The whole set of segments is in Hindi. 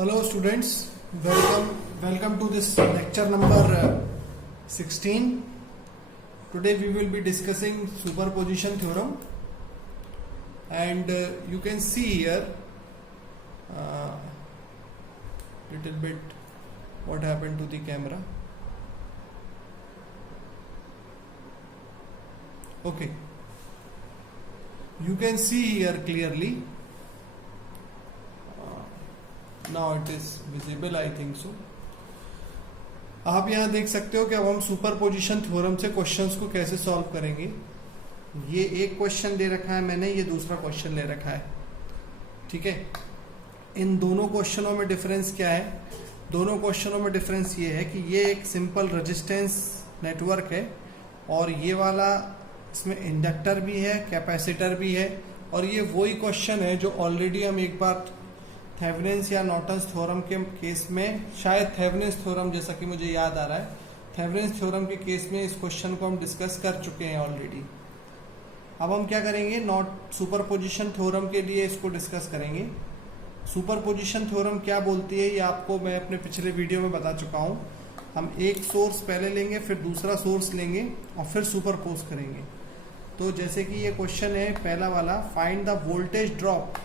Hello students, welcome to this lecture number 16. Today we will be discussing superposition theorem, and you can see here little bit what happened to the camera. Okay, you can see here clearly. Now it is visible, I think so. आप यहाँ देख सकते हो कि अब हम सुपरपोजिशन थ्योरम से क्वेश्चंस को कैसे सॉल्व करेंगे। ये एक क्वेश्चन दे रखा है मैंने, ये दूसरा क्वेश्चन ले रखा है, ठीक है। इन दोनों क्वेश्चनों में डिफरेंस क्या है? दोनों क्वेश्चनों में डिफरेंस ये है कि ये एक सिंपल रेजिस्टेंस नेटवर्क है और ये वाला इसमें इंडक्टर भी है, कैपेसिटर भी है, और ये वही क्वेश्चन है जो ऑलरेडी हम एक बार थेवेनिन्स या नॉर्टन्स थ्योरम के केस में, शायद थेवेनिन्स थ्योरम जैसा कि मुझे याद आ रहा है, थेवेनिन्स थ्योरम के केस में इस क्वेश्चन को हम डिस्कस कर चुके हैं ऑलरेडी। अब हम क्या करेंगे, सुपरपोजिशन थ्योरम के लिए इसको डिस्कस करेंगे। सुपरपोजिशन थ्योरम क्या बोलती है ये आपको मैं अपने पिछले वीडियो में बता चुका हूँ। हम एक सोर्स पहले लेंगे, फिर दूसरा सोर्स लेंगे और फिर सुपरपोज करेंगे। तो जैसे कि ये क्वेश्चन है पहला वाला, find the voltage drop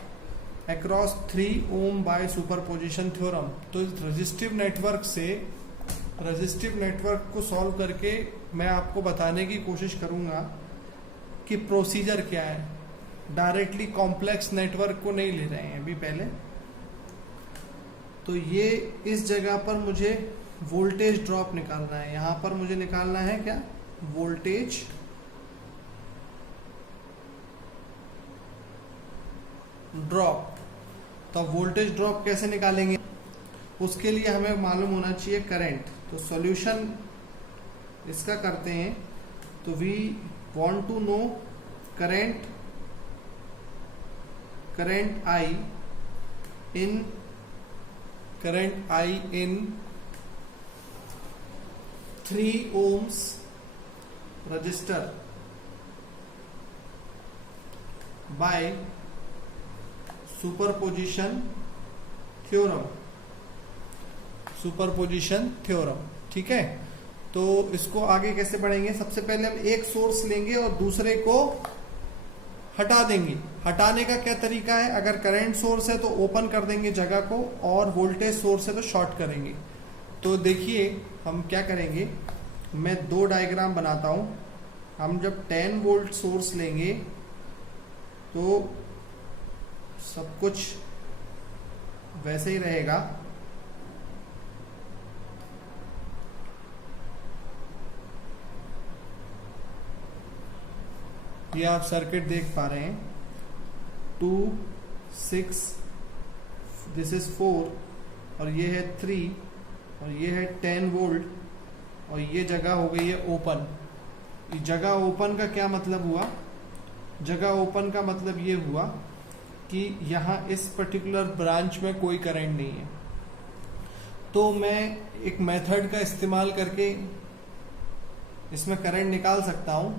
across 3 ohm by superposition theorem. तो इस रेजिस्टिव नेटवर्क को सॉल्व करके मैं आपको बताने की कोशिश करूंगा कि प्रोसीजर क्या है। डायरेक्टली कॉम्प्लेक्स नेटवर्क को नहीं ले रहे हैं अभी पहले। तो ये इस जगह पर मुझे वोल्टेज ड्रॉप निकालना है। यहां पर मुझे निकालना है क्या, वोल्टेज ड्रॉप। तो वोल्टेज ड्रॉप कैसे निकालेंगे, उसके लिए हमें मालूम होना चाहिए करंट। तो सॉल्यूशन इसका करते हैं। तो we want to know current I in 3 ohms resistor by superposition theorem, ठीक है। तो इसको आगे कैसे बढ़ेंगे, सबसे पहले हम एक सोर्स लेंगे और दूसरे को हटा देंगे। हटाने का क्या तरीका है, अगर करंट सोर्स है तो ओपन कर देंगे जगह को, और वोल्टेज सोर्स है तो शॉर्ट करेंगे। तो देखिए हम क्या करेंगे, मैं 2 डायग्राम बनाता हूं। हम जब 10 वोल्ट सोर्स लेंगे तो सब कुछ वैसे ही रहेगा। ये आप सर्किट देख पा रहे हैं, 2, 6, दिस इज 4 और ये है 3 और ये है 10 वोल्ट, और ये जगह हो गई है ओपन। ये जगह ओपन का क्या मतलब हुआ, जगह ओपन का मतलब ये हुआ कि यहाँ इस पर्टिकुलर ब्रांच में कोई करंट नहीं है। तो मैं एक मेथड का इस्तेमाल करके इसमें करंट निकाल सकता हूं।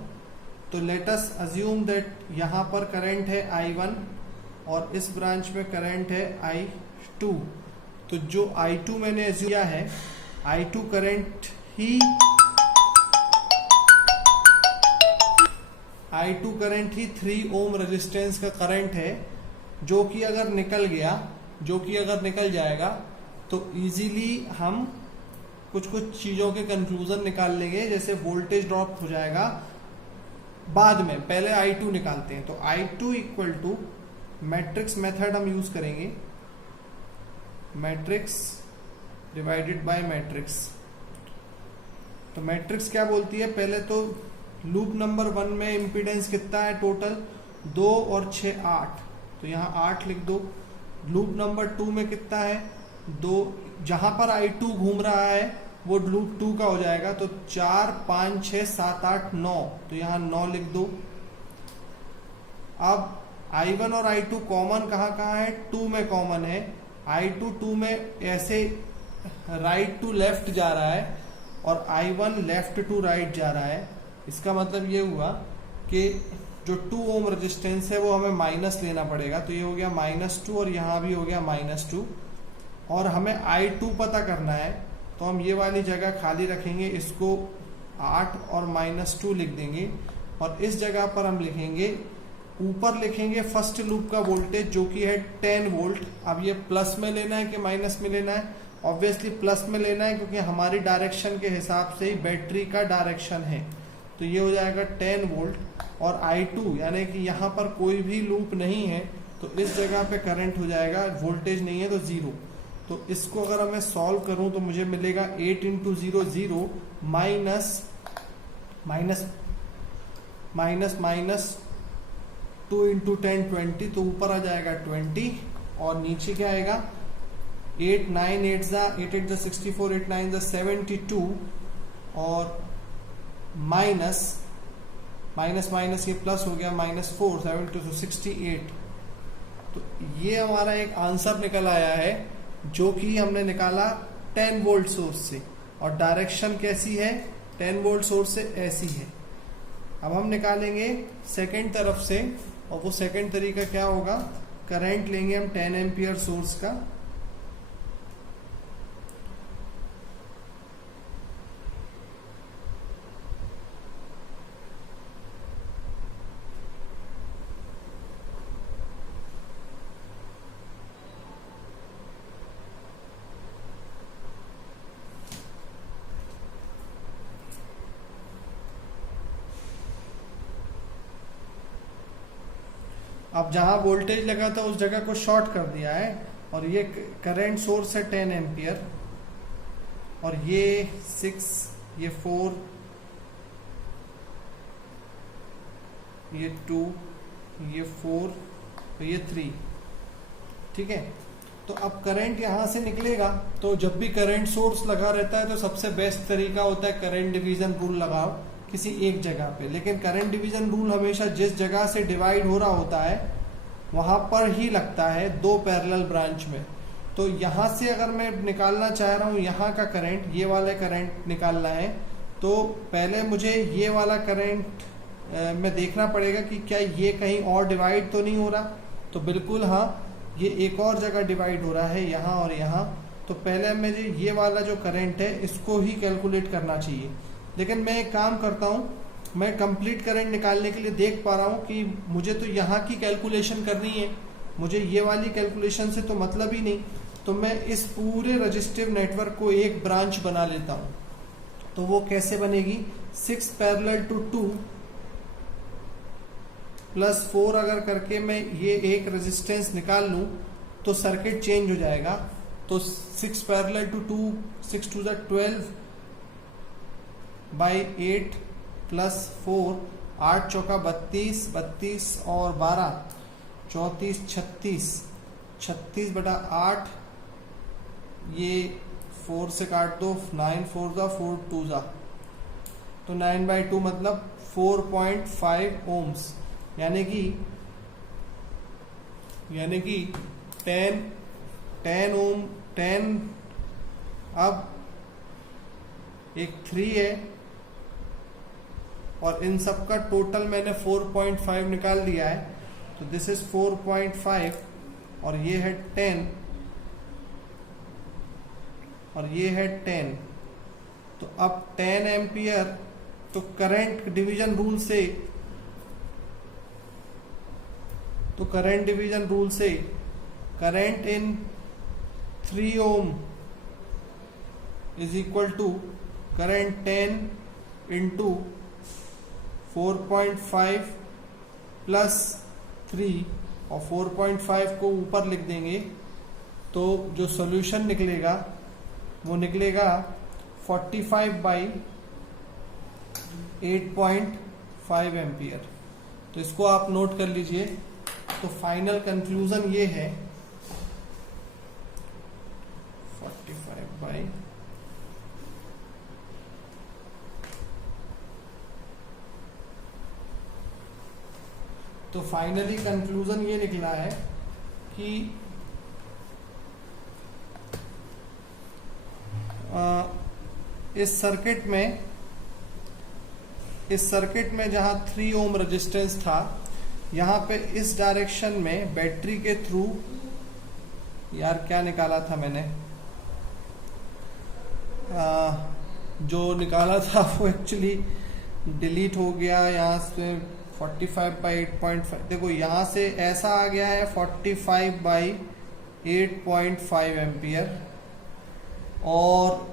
तो लेट अस अज्यूम दैट यहाँ पर करंट है I1 और इस ब्रांच में करंट है I2। तो जो I2 मैंने अज्यूम किया है, I2 करंट ही 3 ओम रेजिस्टेंस का करंट है, जो कि अगर निकल जाएगा तो इजीली हम कुछ चीजों के कंक्लूजन निकाल लेंगे। जैसे वोल्टेज ड्रॉप हो जाएगा बाद में, पहले I2 निकालते हैं। तो I2 equal to matrix method हम यूज करेंगे, मैट्रिक्स डिवाइडेड बाय मैट्रिक्स। तो मैट्रिक्स क्या बोलती है, पहले तो लूप नंबर 1 में इंपीडेंस कितना है टोटल, 2 और 6 8, तो यहाँ 8 लिख दो। लूप नंबर 2 में कितना है, 2, जहां पर I2 घूम रहा है वो लूप 2 का हो जाएगा। तो 4, 5, 6, 7, 8, 9, तो यहाँ 9 लिख दो। अब I1 और I2 कॉमन कहाँ है, 2 में कॉमन है। I2 2 में ऐसे राइट टू लेफ्ट जा रहा है और I1 लेफ्ट टू राइट जा रहा है। इसका मतलब ये हुआ कि जो 2 ओम रेजिस्टेंस है वो हमें माइनस लेना पड़ेगा। तो ये हो गया -2 और यहाँ भी हो गया -2। और हमें I2 पता करना है, तो हम ये वाली जगह खाली रखेंगे, इसको 8 और -2 लिख देंगे और इस जगह पर हम लिखेंगे, ऊपर लिखेंगे फर्स्ट लूप का वोल्टेज जो कि है 10 वोल्ट। अब ये प्लस में लेना है कि माइनस में लेना है? ऑब्वियसली प्लस में लेना है, क्योंकि हमारी डायरेक्शन के हिसाब से ही बैटरी का डायरेक्शन है। तो ये हो जाएगा 10 वोल्ट और I2 यानी कि यहाँ पर कोई भी लूप नहीं है, तो इस जगह पे करंट हो जाएगा, वोल्टेज नहीं है तो 0। तो इसको अगर मैं सॉल्व करूं तो मुझे मिलेगा 8 इंटू 0 0 माइनस 2 इंटू 10 20, तो ऊपर आ जाएगा 20 और नीचे क्या आएगा 8 9 8 8 64 8 9 72 और माइनस ये प्लस हो गया -4 7 2 68। तो ये हमारा एक आंसर निकल आया है जो कि हमने निकाला 10 वोल्ट सोर्स से, और डायरेक्शन कैसी है 10 वोल्ट सोर्स से ऐसी है। अब हम निकालेंगे सेकंड तरफ से, और वो सेकंड तरीका क्या होगा, करंट लेंगे हम 10 एम्पियर सोर्स का, अब जहां वोल्टेज लगा था उस जगह को शॉर्ट कर दिया है, और ये करंट सोर्स है 10 एम्पियर, और ये 6 ये 4 ये 2 ये 4 तो ये 3, ठीक है। तो अब करंट यहां से निकलेगा, तो जब भी करंट सोर्स लगा रहता है तो सबसे बेस्ट तरीका होता है करंट डिवीजन रूल लगाओ किसी एक जगह पे। लेकिन करंट डिवीजन रूल हमेशा जिस जगह से डिवाइड हो रहा होता है वहां पर ही लगता है, दो पैरेलल ब्रांच में। तो यहां से अगर मैं निकालना चाह रहा हूं यहाँ का करंट, ये वाला करंट निकालना है, तो पहले मुझे ये वाला करंट में देखना पड़ेगा कि क्या ये कहीं और डिवाइड तो नहीं हो रहा। तो बिल्कुल हाँ, ये एक और जगह डिवाइड हो रहा है, यहाँ और यहाँ। तो पहले मुझे ये वाला जो करंट है इसको ही कैलकुलेट करना चाहिए। लेकिन मैं एक काम करता हूँ, मैं कंप्लीट करंट निकालने के लिए देख पा रहा हूँ कि मुझे तो यहाँ की कैलकुलेशन करनी है, मुझे ये वाली कैलकुलेशन से तो मतलब ही नहीं। तो मैं इस पूरे रजिस्टिव नेटवर्क को एक ब्रांच बना लेता हूँ। तो वो कैसे बनेगी, 6 पैरेलल टू 2 प्लस 4 अगर करके मैं ये एक रेजिस्टेंस निकाल लूँ तो सर्किट चेंज हो जाएगा। तो 6 पैरेलल टू 2 6 2 12 बाई 8 प्लस 4 8 चौका 32 32 और 12 34 36 36 बटा 8, ये 4 से काट दो, 9 4 जा 4 2 जा, तो 9/2 मतलब 4.5 ओम्स, यानी कि 10 ओम 10। अब एक 3 है और इन सब का टोटल मैंने 4.5 निकाल दिया है, तो दिस इज 4.5 और ये है 10 और ये है 10। तो अब 10 एम्पियर, तो करंट डिवीजन रूल से current in 3 ohm is equal to current 10 into 4.5 plus 3, और 4.5 को ऊपर लिख देंगे, तो जो सॉल्यूशन निकलेगा वो निकलेगा 45/8.5 एम्पियर। तो इसको आप नोट कर लीजिए। तो फाइनल कंक्लूजन ये है 45 तो फाइनली कंक्लूजन ये निकला है कि इस सर्किट में जहां 3 ओम रेजिस्टेंस था, यहाँ पे इस डायरेक्शन में बैटरी के थ्रू, यार क्या निकाला था मैंने, जो निकाला था वो एक्चुअली डिलीट हो गया। यहाँ से 45/8.5, देखो यहाँ से ऐसा आ गया है 45/8.5 एम्पियर, और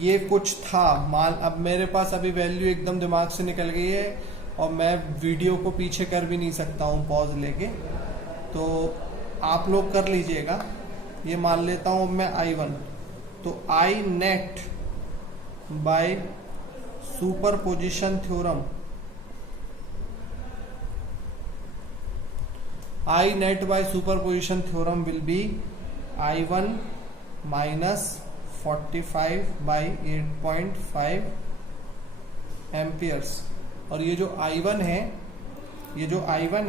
ये कुछ था मान, अब मेरे पास अभी वैल्यू एकदम दिमाग से निकल गई है और मैं वीडियो को पीछे कर भी नहीं सकता हूँ पॉज लेके, तो आप लोग कर लीजिएगा। ये मान लेता हूँ मैं I1, तो I net by superposition theorem, I net by superposition theorem will be I1 minus 45/8.5 amperes. और ये जो I1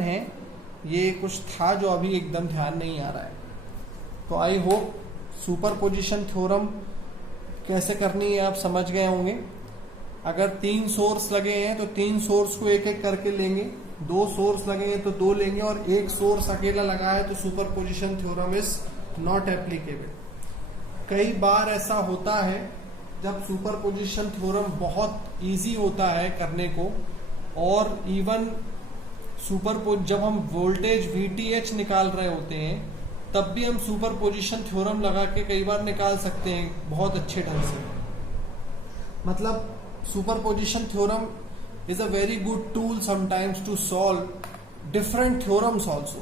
है, ये कुछ था जो अभी एकदम ध्यान नहीं आ रहा है। तो आई होप सुपरपोजिशन थ्योरम कैसे करनी है आप समझ गए होंगे। अगर 3 सोर्स लगे हैं तो 3 सोर्स को एक एक करके लेंगे, 2 सोर्स लगे हैं तो 2 लेंगे, और 1 सोर्स अकेला लगा है तो superposition theorem is not applicable. कई बार ऐसा होता है जब सुपरपोजिशन थ्योरम बहुत इजी होता है करने को, और इवन जब हम वोल्टेज VTH निकाल रहे होते हैं तब भी हम सुपरपोजिशन थ्योरम लगा के कई बार निकाल सकते हैं बहुत अच्छे ढंग से। मतलब superposition theorem is a very good tool sometimes to solve different theorems also।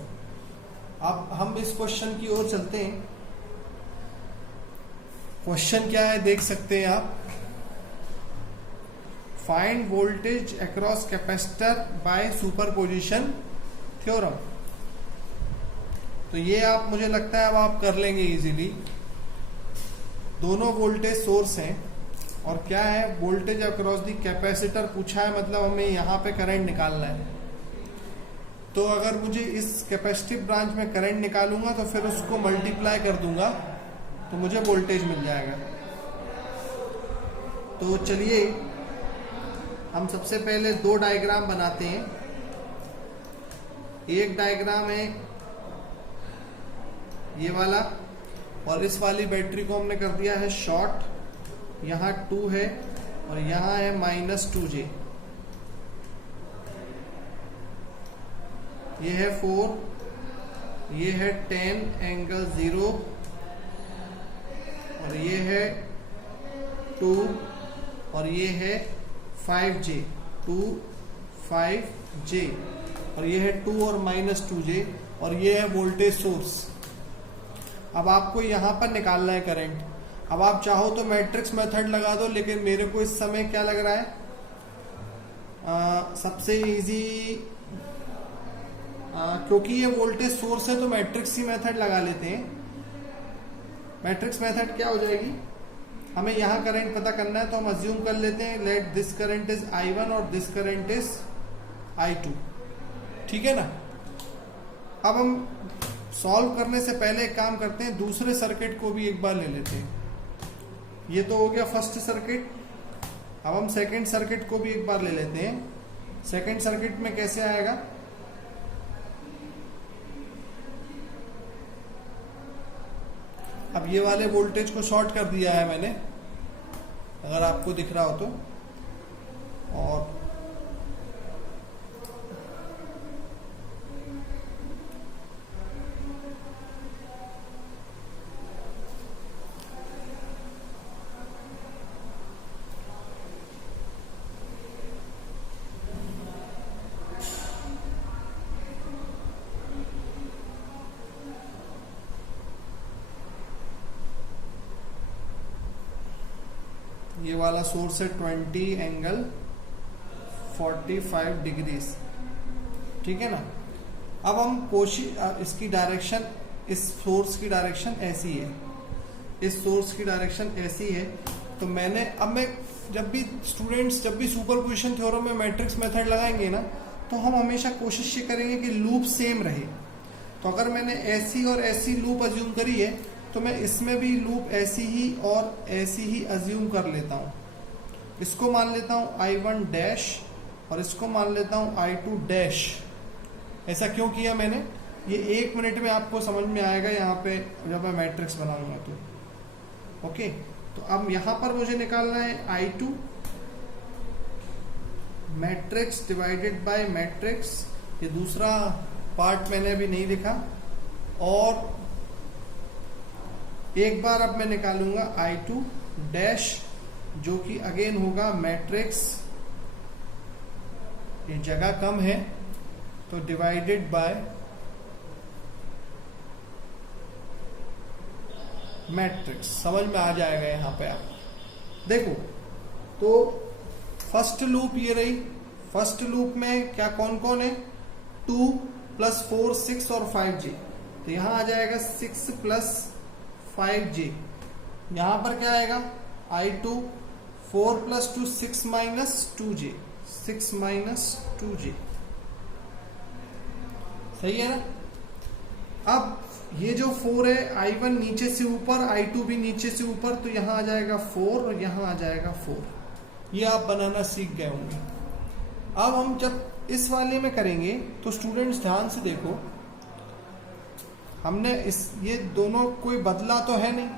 अब हम इस क्वेश्चन की ओर चलते हैं। क्वेश्चन क्या है देख सकते हैं आप, find voltage across capacitor by superposition theorem. तो ये आप, मुझे लगता है अब आप कर लेंगे इजीली। दोनों वोल्टेज सोर्स हैं और क्या है, वोल्टेज अक्रॉस दी कैपेसिटर पूछा है, मतलब हमें यहाँ पे करंट निकालना है। तो अगर मुझे इस कैपेसिटिव ब्रांच में करंट निकालूंगा तो फिर उसको मल्टीप्लाई कर दूंगा तो मुझे वोल्टेज मिल जाएगा। तो चलिए हम सबसे पहले 2 डायग्राम बनाते हैं। एक डायग्राम है ये वाला, और इस वाली बैटरी को हमने कर दिया है शॉर्ट। यहाँ 2 है और यहाँ है -2J। ये है 4, ये है 10 एंगल 0, और ये है 2, और ये है 5J, 2 5J, और ये है 2 और -2J, और ये है वोल्टेज सोर्स। अब आपको यहाँ पर निकालना है करंट। अब आप चाहो तो मैट्रिक्स मेथड लगा दो, लेकिन मेरे को इस समय क्या लग रहा है, सबसे इजी, क्योंकि ये वोल्टेज सोर्स है तो मैट्रिक्स ही मेथड लगा लेते हैं। मैट्रिक्स मेथड क्या हो जाएगी, हमें यहाँ करंट पता करना है तो हम अज्यूम कर लेते हैं let this current is I1 और दिस करंट इज I2, ठीक है ना। अब हम सॉल्व करने से पहले एक काम करते हैं, दूसरे सर्किट को भी एक बार ले लेते हैं। ये तो हो गया फर्स्ट सर्किट। अब हम सेकंड सर्किट को भी एक बार ले लेते हैं। सेकंड सर्किट में कैसे आएगा, अब ये वाले वोल्टेज को शॉर्ट कर दिया है मैंने, अगर आपको दिख रहा हो तो, और ये वाला सोर्स है 20 एंगल 45 डिग्रीज, ठीक है ना। अब हम इसकी डायरेक्शन, इस सोर्स की डायरेक्शन ऐसी है, इस सोर्स की डायरेक्शन ऐसी है। तो मैंने, अब मैं जब भी सुपरपोजिशन थ्योरम में मैट्रिक्स मेथड लगाएंगे ना, तो हम हमेशा कोशिश ये करेंगे कि लूप सेम रहे। तो अगर मैंने ऐसी और ऐसी लूप अज्यूम करी है तो मैं इसमें भी लूप ऐसी ही और ऐसी ही अज्यूम कर लेता हूँ। इसको मान लेता हूँ I1 डैश और इसको मान लेता हूँ I2 डैश। ऐसा क्यों किया मैंने, ये 1 मिनट में आपको समझ में आएगा यहाँ पे जब मैं मैट्रिक्स बनाऊंगा तो। ओके, तो अब यहां पर मुझे निकालना है I2 matrix divided by matrix, ये दूसरा पार्ट मैंने अभी नहीं लिखा, और एक बार अब मैं निकालूंगा I2 डैश जो कि अगेन होगा मैट्रिक्स, ये जगह कम है तो डिवाइडेड बाय मैट्रिक्स। समझ में आ जाएगा यहां पे। आप देखो तो फर्स्ट लूप ये रही, फर्स्ट लूप में क्या कौन कौन है, 2 + 4 6 और 5j, तो यहां आ जाएगा 6 + 5j। यहां पर क्या आएगा I2 4 + 2 6 - 2j, 6 - 2j, सही है ना। अब ये जो 4 है I1 नीचे से ऊपर, I2 भी नीचे से ऊपर, तो यहां आ जाएगा 4 और यहां आ जाएगा 4। ये आप बनाना सीख गए होंगे। अब हम जब इस वाले में करेंगे तो स्टूडेंट्स ध्यान से देखो, हमने ये दोनों कोई बदला तो है नहीं,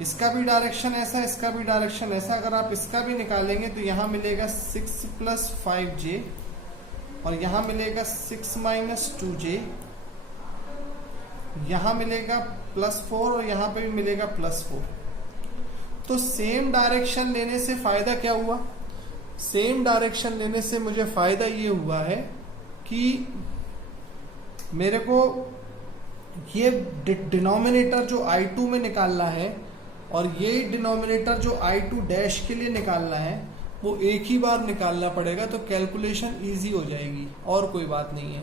इसका भी डायरेक्शन ऐसा, इसका भी डायरेक्शन ऐसा। अगर आप इसका भी निकालेंगे तो यहां मिलेगा 6 + 5j और यहां मिलेगा 6 - 2j, यहां मिलेगा +4 और यहां पे भी मिलेगा +4। तो सेम डायरेक्शन लेने से फायदा क्या हुआ, सेम डायरेक्शन लेने से मुझे फायदा ये हुआ है कि मेरे को ये डिनोमिनेटर जो I2 में निकालना है और ये डिनोमिनेटर जो I2 डैश के लिए निकालना है वो एक ही बार निकालना पड़ेगा, तो कैलकुलेशन इजी हो जाएगी, और कोई बात नहीं है।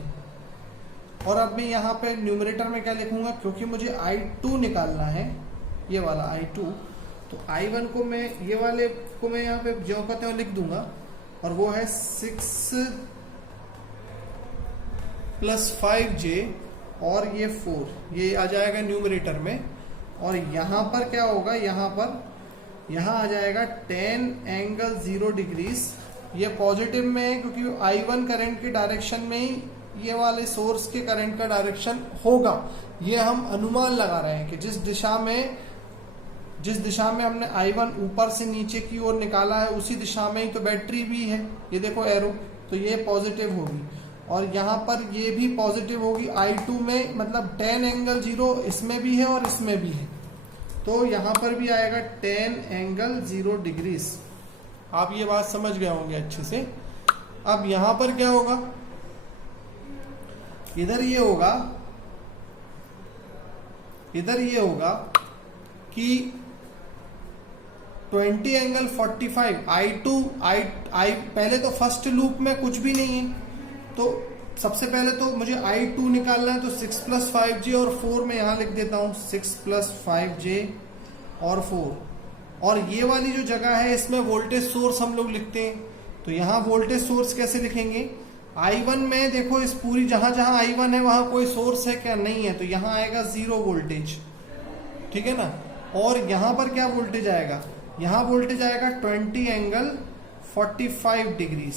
और अब मैं यहाँ पे न्यूमरेटर में क्या लिखूंगा, क्योंकि मुझे I2 निकालना है, ये वाला I2, तो I1 को मैं ये वाले को मैं यहाँ पे जो कहते हैं लिख दूंगा, और वो है 6 + 5j और ये 4, ये आ जाएगा न्यूमरेटर में। और यहाँ पर क्या होगा, यहाँ आ जाएगा 10 ∠ 0 डिग्रीज। ये पॉजिटिव में है क्योंकि I1 करंट के डायरेक्शन में ही ये वाले सोर्स के करंट का डायरेक्शन होगा। ये हम अनुमान लगा रहे हैं कि जिस दिशा में हमने I1 ऊपर से नीचे की ओर निकाला है उसी दिशा में ही तो बैटरी भी है, ये देखो एरो, तो ये पॉजिटिव होगी। और यहाँ पर ये भी पॉजिटिव होगी I2 में, मतलब 10 ∠ 0 इसमें भी है और इसमें भी है, तो यहाँ पर भी आएगा 10 ∠ 0 डिग्रीज। आप ये बात समझ गए होंगे अच्छे से। अब यहाँ पर क्या होगा, इधर ये होगा कि 20 ∠ 45 I2 पहले तो फर्स्ट लूप में कुछ भी नहीं है, तो सबसे पहले तो मुझे I2 निकालना है, तो 6 + 5j और 4 में यहां लिख देता हूं, 6 + 5j और 4। और ये वाली जो जगह है इसमें वोल्टेज सोर्स हम लोग लिखते हैं, तो यहां वोल्टेज सोर्स कैसे लिखेंगे, I1 में देखो इस पूरी जहां I1 है वहां कोई सोर्स है क्या, नहीं है, तो यहां आएगा 0 वोल्टेज, ठीक है ना। और यहां पर क्या वोल्टेज आएगा, यहां वोल्टेज आएगा 20 ∠ 45 डिग्रीज।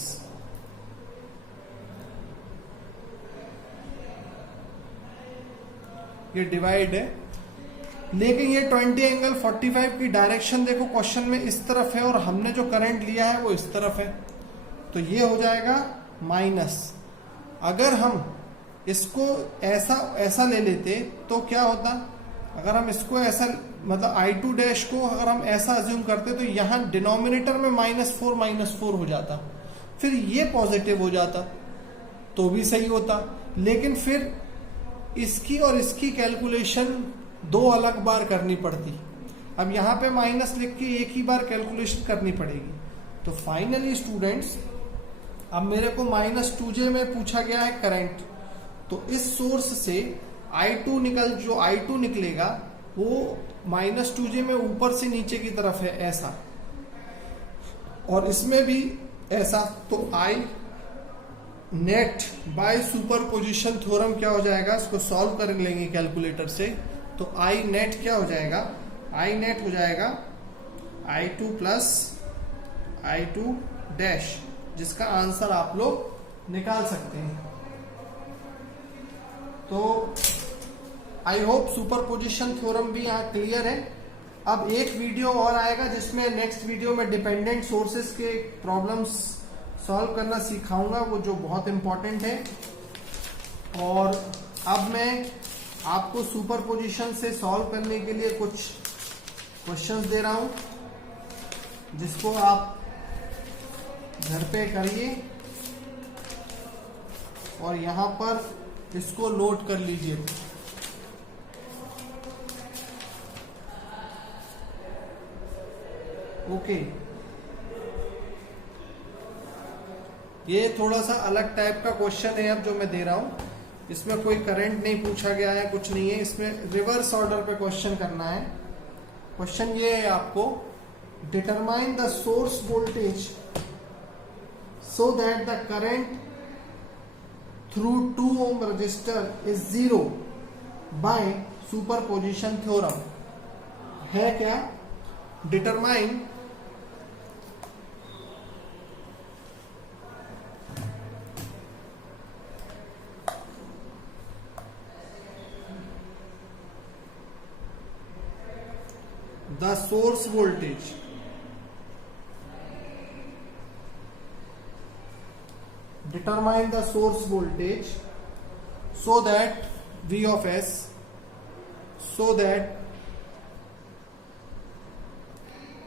ये डिवाइड है, लेकिन ये 20 ∠ 45 की डायरेक्शन देखो क्वेश्चन में इस तरफ है और हमने जो करंट लिया है वो इस तरफ है, तो ये हो जाएगा माइनस। अगर हम इसको ऐसा ले लेते तो क्या होता, अगर हम इसको ऐसा मतलब I2 डैश को अगर हम ऐसा अज्यूम करते तो यहाँ डिनोमिनेटर में -4 हो जाता, फिर ये पॉजिटिव हो जाता तो भी सही होता, लेकिन फिर इसकी और इसकी कैलकुलेशन 2 अलग बार करनी पड़ती। अब यहाँ पे माइनस लिख के एक ही बार कैलकुलेशन करनी पड़ेगी। तो फाइनली स्टूडेंट्स, अब मेरे को -2j में पूछा गया है करंट, तो इस सोर्स से जो I2 निकलेगा वो -2j में ऊपर से नीचे की तरफ है ऐसा, और इसमें भी ऐसा, तो I net by superposition theorem क्या हो जाएगा, इसको सॉल्व कर लेंगे कैलकुलेटर से, तो I नेट क्या हो जाएगा, I नेट हो जाएगा I2 प्लस I2 डैश, जिसका आंसर आप लोग निकाल सकते हैं। तो आई होप सुपरपोजिशन थ्योरम भी यहाँ क्लियर है। अब एक वीडियो और आएगा जिसमें नेक्स्ट वीडियो में डिपेंडेंट सोर्सेस के प्रॉब्लम्स सॉल्व करना सिखाऊंगा, वो जो बहुत इंपॉर्टेंट है। और अब मैं आपको सुपरपोजिशन से सॉल्व करने के लिए कुछ क्वेश्चंस दे रहा हूं, जिसको आप घर पे करिए और यहां पर इसको नोट कर लीजिए। ओके, ये थोड़ा सा अलग टाइप का क्वेश्चन है अब जो मैं दे रहा हूं। इसमें कोई करंट नहीं पूछा गया है, कुछ नहीं है। इसमें रिवर्स ऑर्डर पे क्वेश्चन करना है। क्वेश्चन ये है आपको, determine the source voltage so that the current through 2 ohm resistor is 0 by superposition theorem. है क्या? Determine the source voltage determine the source voltage so that V of S, so that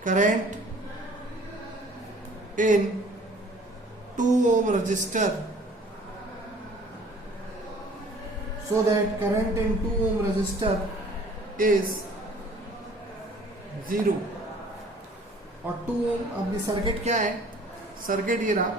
current in 2 ohm resistor, so that current in 2 ohm resistor is 0 और 2 ohm। अब ये सर्किट क्या है? सर्किट ये रहा।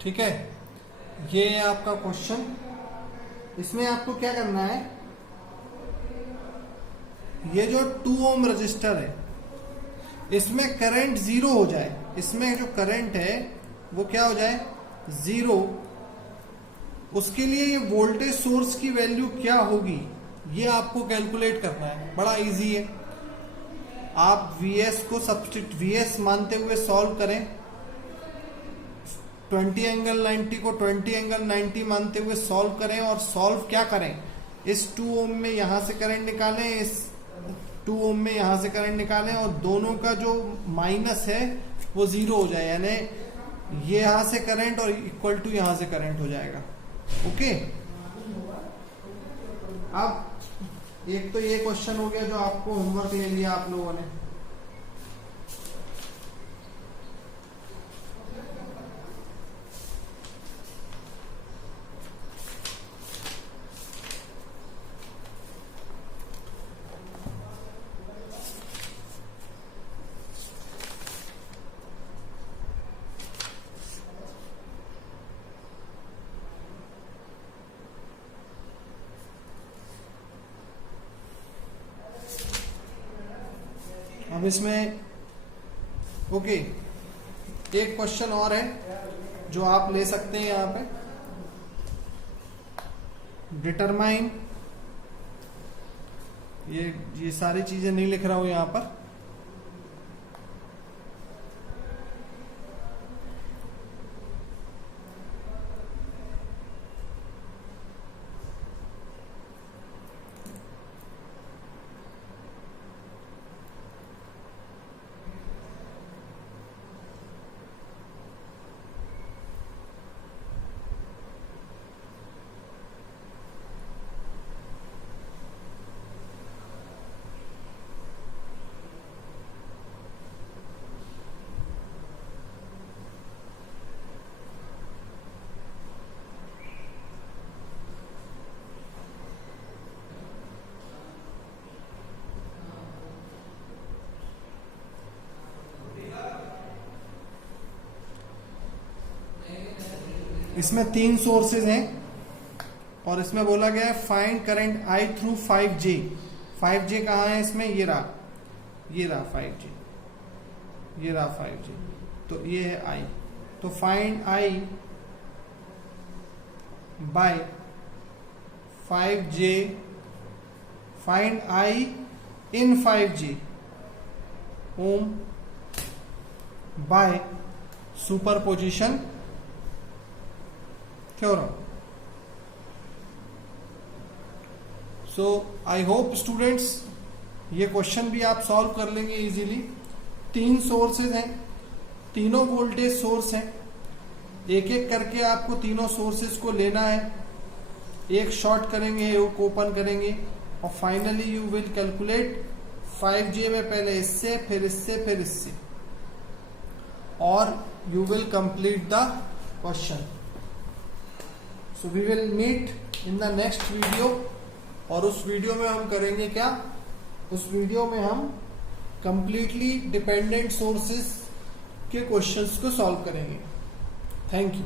ठीक है, ये है आपका क्वेश्चन। इसमें आपको क्या करना है, ये जो 2 ohm रजिस्टर है इसमें करंट 0 हो जाए। इसमें जो करंट है वो क्या हो जाए? 0। उसके लिए ये वोल्टेज सोर्स की वैल्यू क्या होगी ये आपको कैलकुलेट करना है। बड़ा इजी है। आप Vs को सब्स्टिट्यूट Vs मानते हुए सॉल्व करें। 20 एंगल 90 को 20 एंगल 90 मानते हुए सॉल्व करें। और सॉल्व क्या करें, इस 2 ohm में यहां से करंट निकालें, इस 2 ohm में यहां से करंट निकालें, और दोनों का जो माइनस है वो 0 हो जाए, यानी ये यहां से करंट और इक्वल टू यहां से करंट हो जाएगा। ओके, अब एक तो ये क्वेश्चन हो गया जो आपको होमवर्क ले लिया आप लोगों ने। अब इसमें ओके, एक क्वेश्चन और है जो आप ले सकते हैं यहां पे। डिटरमाइन, ये सारी चीजें नहीं लिख रहा हूं यहां पर। इसमें 3 सोर्सेज हैं और इसमें बोला गया है find current I through 5J। 5J कहाँ है इसमें? ये रहा 5J, ये रहा 5J, तो ये है I। तो find I by 5J, find I in 5J ohm by superposition theorem. So I hope students ये क्वेश्चन भी आप सॉल्व कर लेंगे इजीली। 3 सोर्सेज हैं, तीनों वोल्टेज सोर्स हैं, एक एक करके आपको तीनों सोर्सेज को लेना है, एक शॉर्ट करेंगे एक ओपन करेंगे और finally you will calculate 5J में पहले इससे फिर इससे फिर इससे और you will complete the question. So we will meet in the next video और उस वीडियो में हम करेंगे क्या? उस वीडियो में हम कंप्लीटली डिपेंडेंट सोर्सेस के क्वेश्चंस को सॉल्व करेंगे। Thank you.